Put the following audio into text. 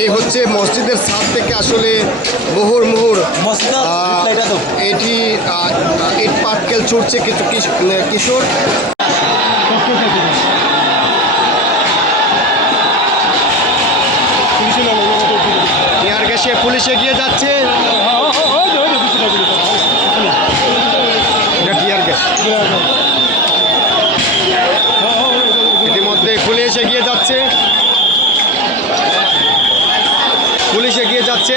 এই হচ্ছে মসজিদের ছাদ থেকে আসলে মুহুর এটি ইট পাটকেল ছুটছে কিছু কিশোর। টিয়ার গ্যাসে পুলিশ এগিয়ে যাচ্ছে। টিয়ার গ্যাস ইতিমধ্যে পুলিশ এগিয়ে যাচ্ছে, পুলিশ এগিয়ে যাচ্ছে।